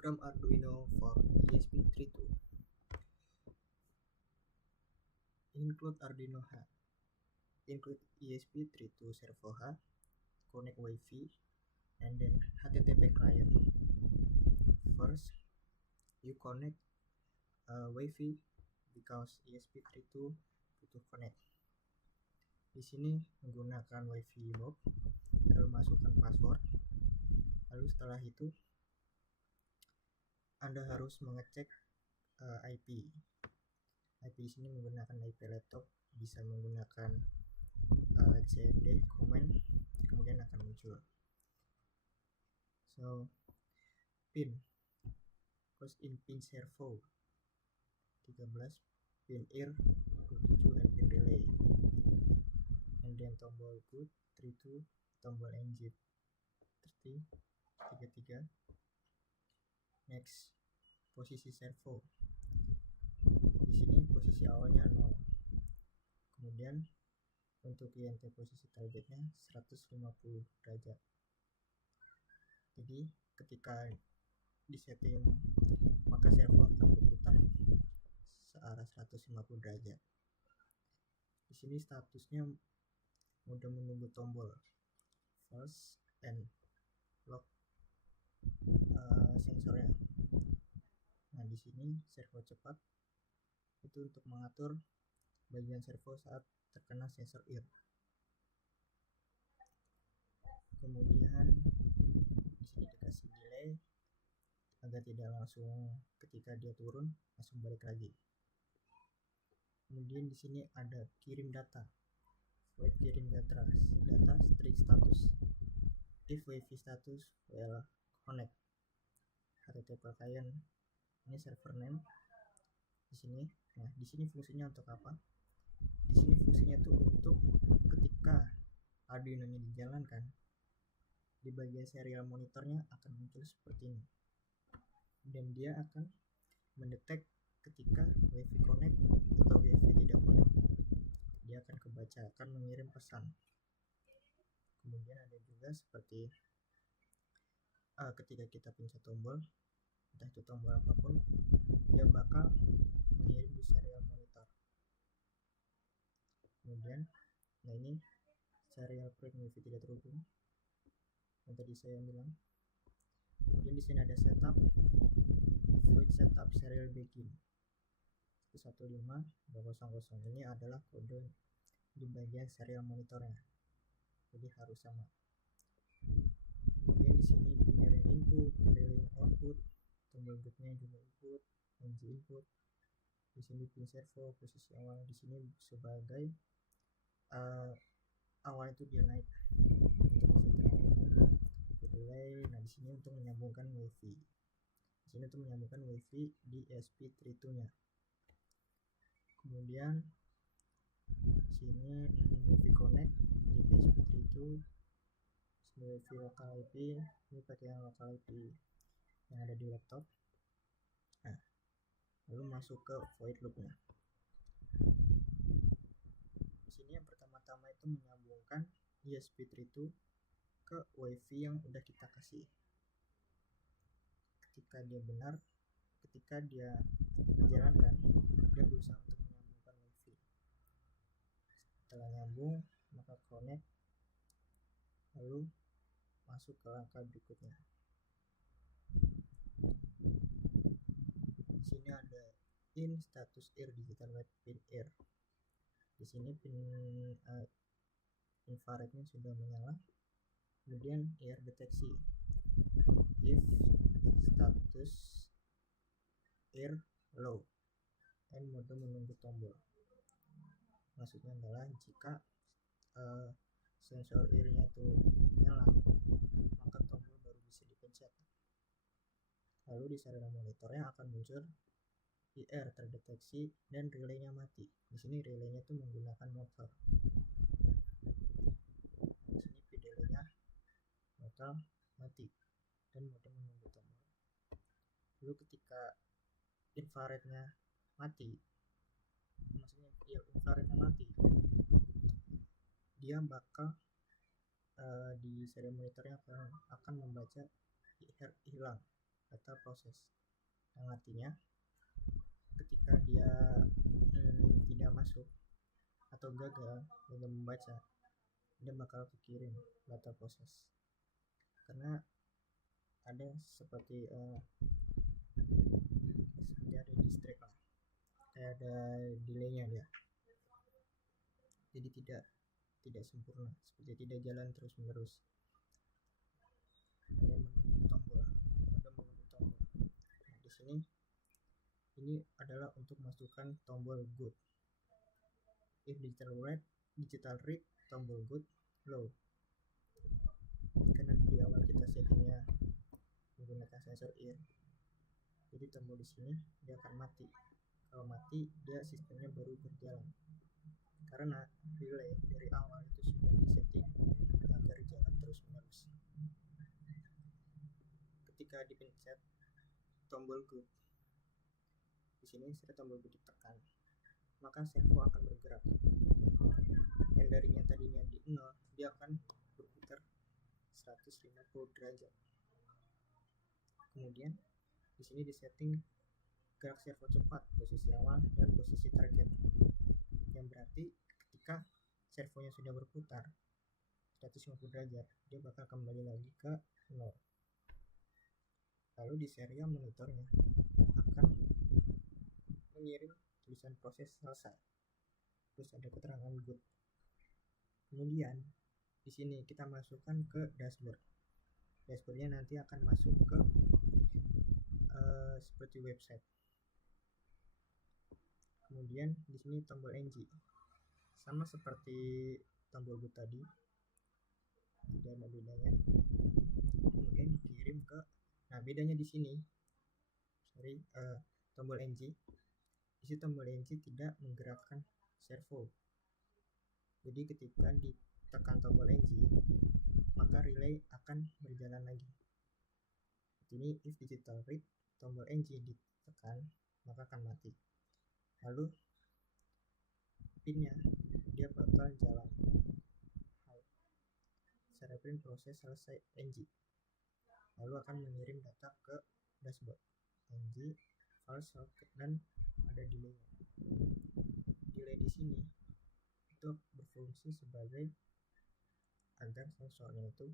Program Arduino for ESP32. Include Arduino H. Include ESP32 servo H, connect Wi-Fi, and then HTTP client. First, you connect Wi-Fi because ESP32 butuh connect. Di sini menggunakan Wi-Fi box, lalu masukkan password. Lalu setelah itu Anda harus mengecek IP. IP di sini menggunakan IP laptop, bisa menggunakan cmd command, kemudian akan muncul. So, pin goes in pin servo 13, pin air 27, and pin relay. And then tombol boot 32, tombol engine 30, 33. Next, posisi servo. Di sini posisi awalnya 0. Kemudian untuk INT posisi targetnya 150 derajat. Jadi ketika disetting maka servo akan berputar searah 150 derajat. Di sini statusnya mode menunggu tombol false and lock sensornya. Nah, di sini servo cepat itu untuk mengatur bagian servo saat terkena sensor ear. Kemudian di sini dikasih delay agar tidak langsung ketika dia turun langsung balik lagi. Kemudian di sini ada kirim data. Void kirim data string status. If Wi-Fi status well connect. HTTP client ini server name di sini. Nah, di sini fungsinya untuk apa? Di sini fungsinya tuh untuk ketika Arduino-nya dijalankan, di bagian serial monitornya akan muncul seperti ini. Dan dia akan mendetek ketika Wi-Fi connect atau Wi-Fi tidak connect. Dia akan kebaca, akan mengirim pesan. Kemudian ada juga seperti ketika kita pencet tombol, entah itu tombol apapun, dia bakal mengirim di serial monitor. Kemudian, nah ini serial print Wi-Fi tidak terhubung yang tadi saya bilang. Kemudian di sini ada setup, void setup serial begin 15200. Ini adalah kode di bagian serial monitornya, jadi harus sama. Kemudian di sini binary input, relay output, tombol bootnya juga input, NG input. Di sini pin servo posisi awal di sini sebagai awal itu dia naik untuk setting relay. Nah, di sini untuk menyambungkan Wi-Fi. Di sini untuk menyambungkan Wi-Fi di ESP32-nya. Kemudian sini Wi-Fi connect di ESP32. Wi-Fi local IP, ini pakai yang local IP yang ada di laptop. Nah, lalu masuk ke void loop-nya. Di sini yang pertama-tama itu menyambungkan ESP32 ke Wi-Fi yang udah kita kasih. Ketika dia benar, ketika dia menjalankan, dia berusaha untuk menyambungkan Wi-Fi. Setelah nyambung, maka connect, lalu masuk ke langkah berikutnya. Di sini ada in status air digital light pin air. Di sini pin infrarednya sudah menyala. Kemudian air deteksi. If status air low and mode menunggu tombol. Maksudnya adalah jika sensor airnya itu nyala, maka tombol baru bisa dipencet. Lalu di serial monitornya akan muncul IR terdeteksi dan relaynya mati. Di sini relaynya itu menggunakan motor. Di sini relaynya bakal mati dan mode menunggu tombol. Lalu ketika infrarednya mati, maksudnya infrarednya mati, dia bakal di serial monitornya akan membaca IR hilang. data proses, yang artinya ketika dia tidak masuk atau gagal membaca, dia bakal kekirim data proses, karena ada seperti ada distract lah, kayak ada delaynya dia, jadi tidak sempurna, seperti tidak jalan terus menerus. Ada menunggu tombol. Nah, di sini ini adalah untuk masukkan tombol good. If digital read tombol good low, karena di awal kita settingnya menggunakan sensor ear, jadi tombol di sini dia akan mati. Kalau mati, dia sistemnya baru berjalan, karena relay dari awal itu sudah disetting agar jalan terus menerus. Ketika dipencet tombol good, di sini setelah tombol good ditekan, maka servo akan bergerak. Yang darinya tadinya di 0, dia akan berputar 150 derajat. Kemudian di sini disetting gerak servo cepat, posisi awal dan posisi target, yang berarti ketika servonya sudah berputar 150 derajat, dia bakal kembali lagi ke 0. Lalu di serial monitornya akan mengirim tulisan proses selesai, terus ada keterangan good. Kemudian di sini kita masukkan ke dashboard. Dashboardnya nanti akan masuk ke seperti website. Kemudian di sini tombol NG, sama seperti tombol good tadi, tidak ada bedanya. Kemudian dikirim ke, nah bedanya di sini, tombol NG, isi tombol NG tidak menggerakkan servo. Jadi ketika ditekan tombol NG, maka relay akan berjalan lagi. Ini if digital read tombol NG ditekan, maka akan mati. Lalu pinnya dia bakal jalan high. Secara print proses selesai NG, lalu akan mengirim data ke dashboard. NG file socket dan ada delaynya. Delay di sini itu berfungsi sebagai agar sensornya itu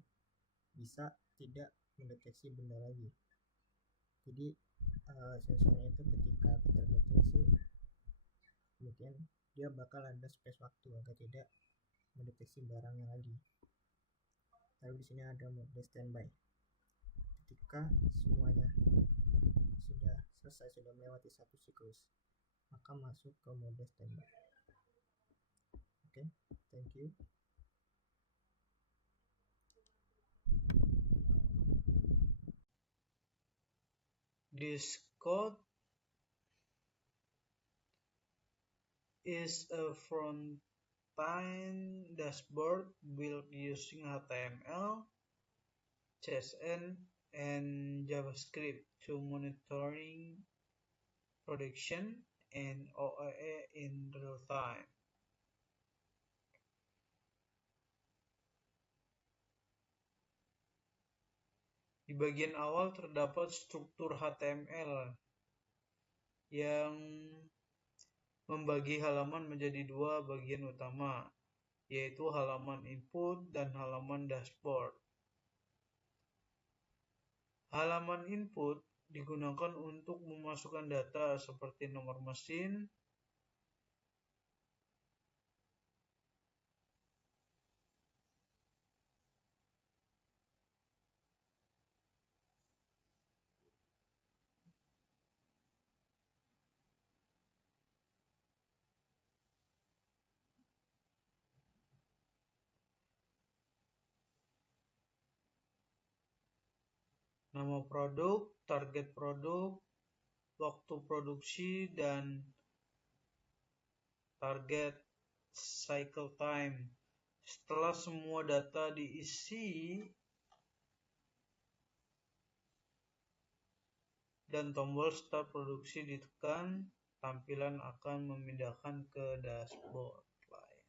bisa tidak mendeteksi benda lagi. Jadi sensornya itu ketika terdeteksi, kemudian dia bakal ada space waktu agar tidak mendeteksi barangnya lagi. Lalu di sini ada mode standby. Ketika semuanya sudah selesai, sudah melewati satu siklus, maka masuk ke mode standby. Oke, thank you. This code is a front-end dashboard built using HTML, CSS, and JavaScript to monitoring production and OOE in real time. Di bagian awal terdapat struktur HTML yang membagi halaman menjadi dua bagian utama, yaitu halaman input dan halaman dashboard. Halaman input digunakan untuk memasukkan data seperti nomor mesin, nama produk, target produk, waktu produksi, dan target cycle time. Setelah semua data diisi dan tombol start produksi ditekan, tampilan akan memindahkan ke dashboard lain.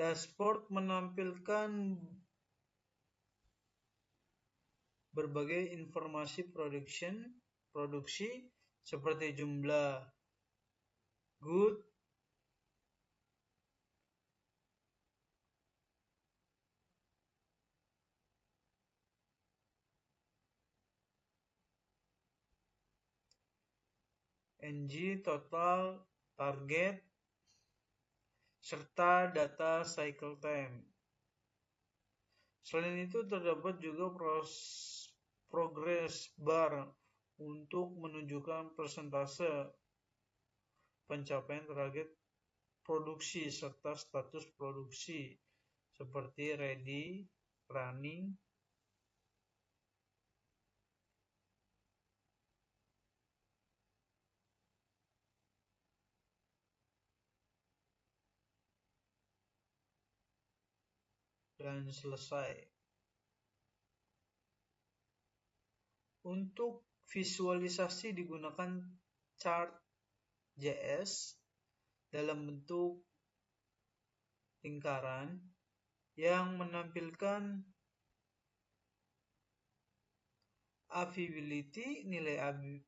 Dashboard menampilkan berbagai informasi produksi seperti jumlah good, NG, total, target, serta data cycle time. Selain itu terdapat juga progress bar untuk menunjukkan persentase pencapaian target produksi serta status produksi seperti ready, running, dan selesai. Untuk visualisasi digunakan chart.js dalam bentuk lingkaran yang menampilkan nilai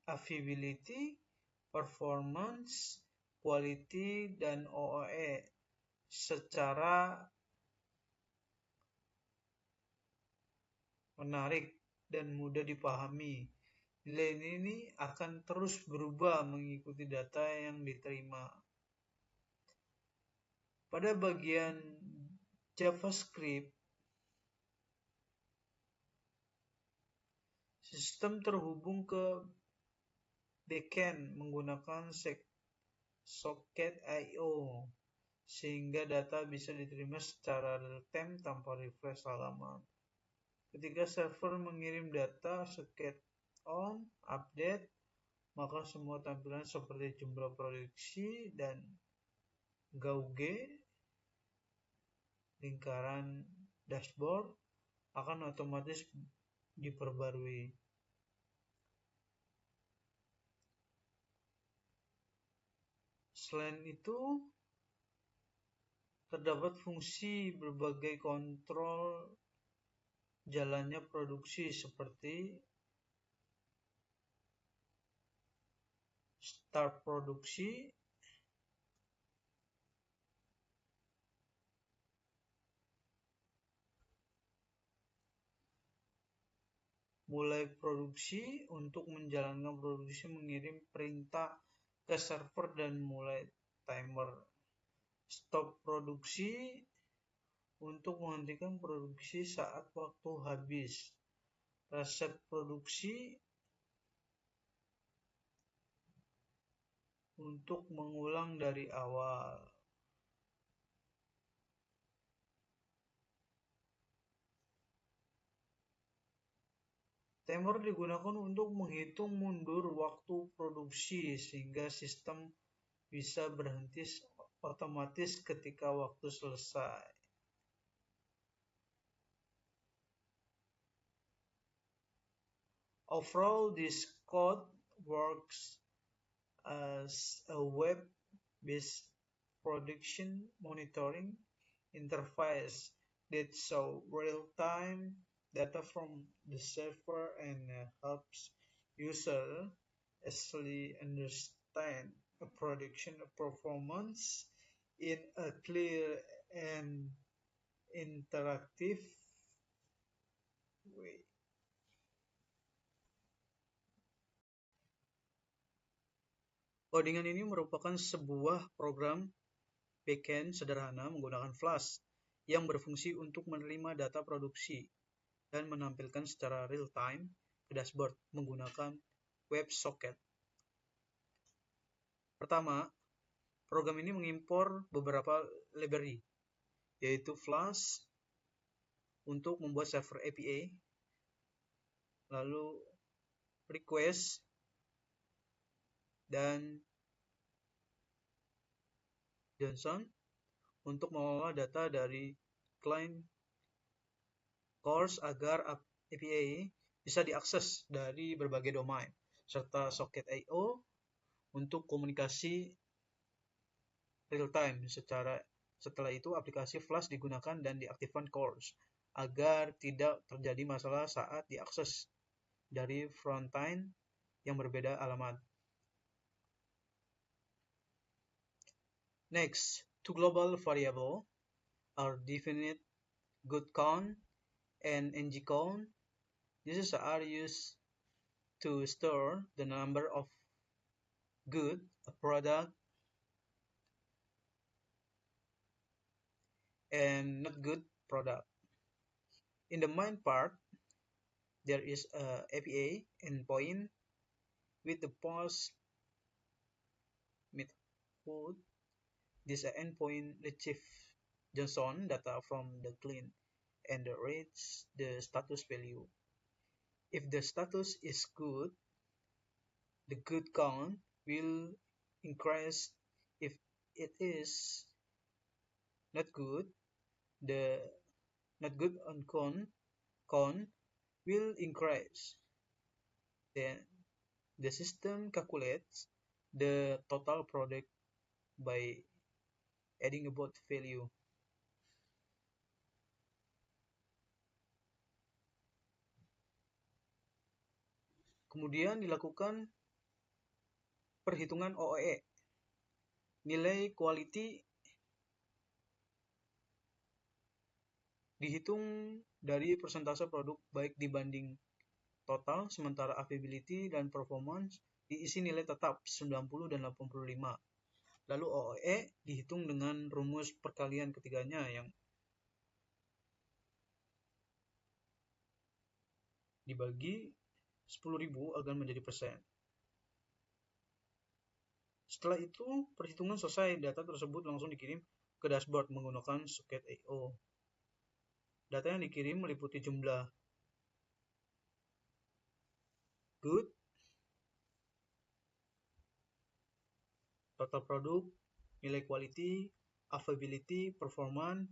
availability, performance, quality, dan OOE secara menarik dan mudah dipahami. Nilai ini akan terus berubah mengikuti data yang diterima. Pada bagian JavaScript, sistem terhubung ke backend menggunakan Socket.io sehingga data bisa diterima secara real-time tanpa refresh halaman. Ketika server mengirim data socket on update, maka semua tampilan seperti jumlah produksi dan gauge lingkaran dashboard akan otomatis diperbarui. Selain itu, terdapat fungsi berbagai kontrol jalannya produksi seperti start produksi, mulai produksi untuk menjalankan produksi, mengirim perintah ke server dan mulai timer, stop produksi untuk menghentikan produksi saat waktu habis, reset produksi untuk mengulang dari awal. Timer digunakan untuk menghitung mundur waktu produksi sehingga sistem bisa berhenti otomatis ketika waktu selesai. Overall, this code works as a web-based production monitoring interface that shows real-time data from the server and helps users actually understand a production performance in a clear and interactive way. Codingan ini merupakan sebuah program backend sederhana menggunakan Flash yang berfungsi untuk menerima data produksi dan menampilkan secara real-time ke dashboard menggunakan WebSocket. Pertama, program ini mengimpor beberapa library, yaitu Flash untuk membuat server API, lalu Request, dan Johnson untuk mengolah data dari client cores agar API bisa diakses dari berbagai domain, serta Socket.io untuk komunikasi real-time secara Setelah itu, aplikasi flash digunakan dan diaktifkan CORS agar tidak terjadi masalah saat diakses dari frontend yang berbeda alamat. Next, two global variables are defined: good count and ng count. These are used to store the number of good a product and not good product. In the main part, there is a API endpoint with the post method. This endpoint retrieves JSON data from the client and reads the status value. If the status is good, the good count will increase. If it is not good, the not good on count will increase. Then the system calculates the total product by adding a both value. Kemudian dilakukan perhitungan OOE. Nilai quality dihitung dari persentase produk baik dibanding total, sementara availability dan performance diisi nilai tetap 90 dan 85. Lalu OOE dihitung dengan rumus perkalian ketiganya yang dibagi 10.000 agar menjadi persen. Setelah itu, perhitungan selesai. Data tersebut langsung dikirim ke dashboard menggunakan Socket.io. Data yang dikirim meliputi jumlah good, total produk, nilai quality, availability, performance,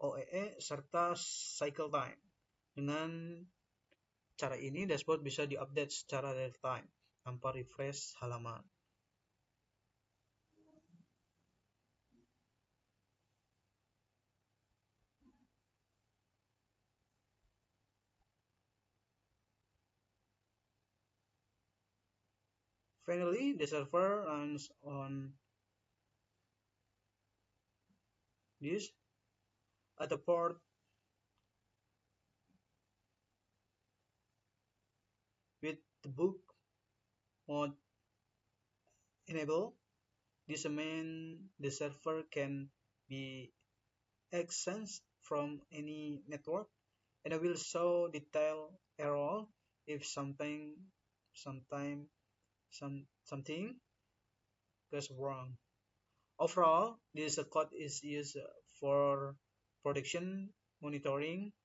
OEE, serta cycle time. Dengan cara ini, dashboard bisa diupdate secara real time tanpa refresh halaman. Finally, the server runs on this at the port with the book mode enabled. This means the server can be accessed from any network, and I will show detailed error if something goes wrong. Overall, this code is used for production monitoring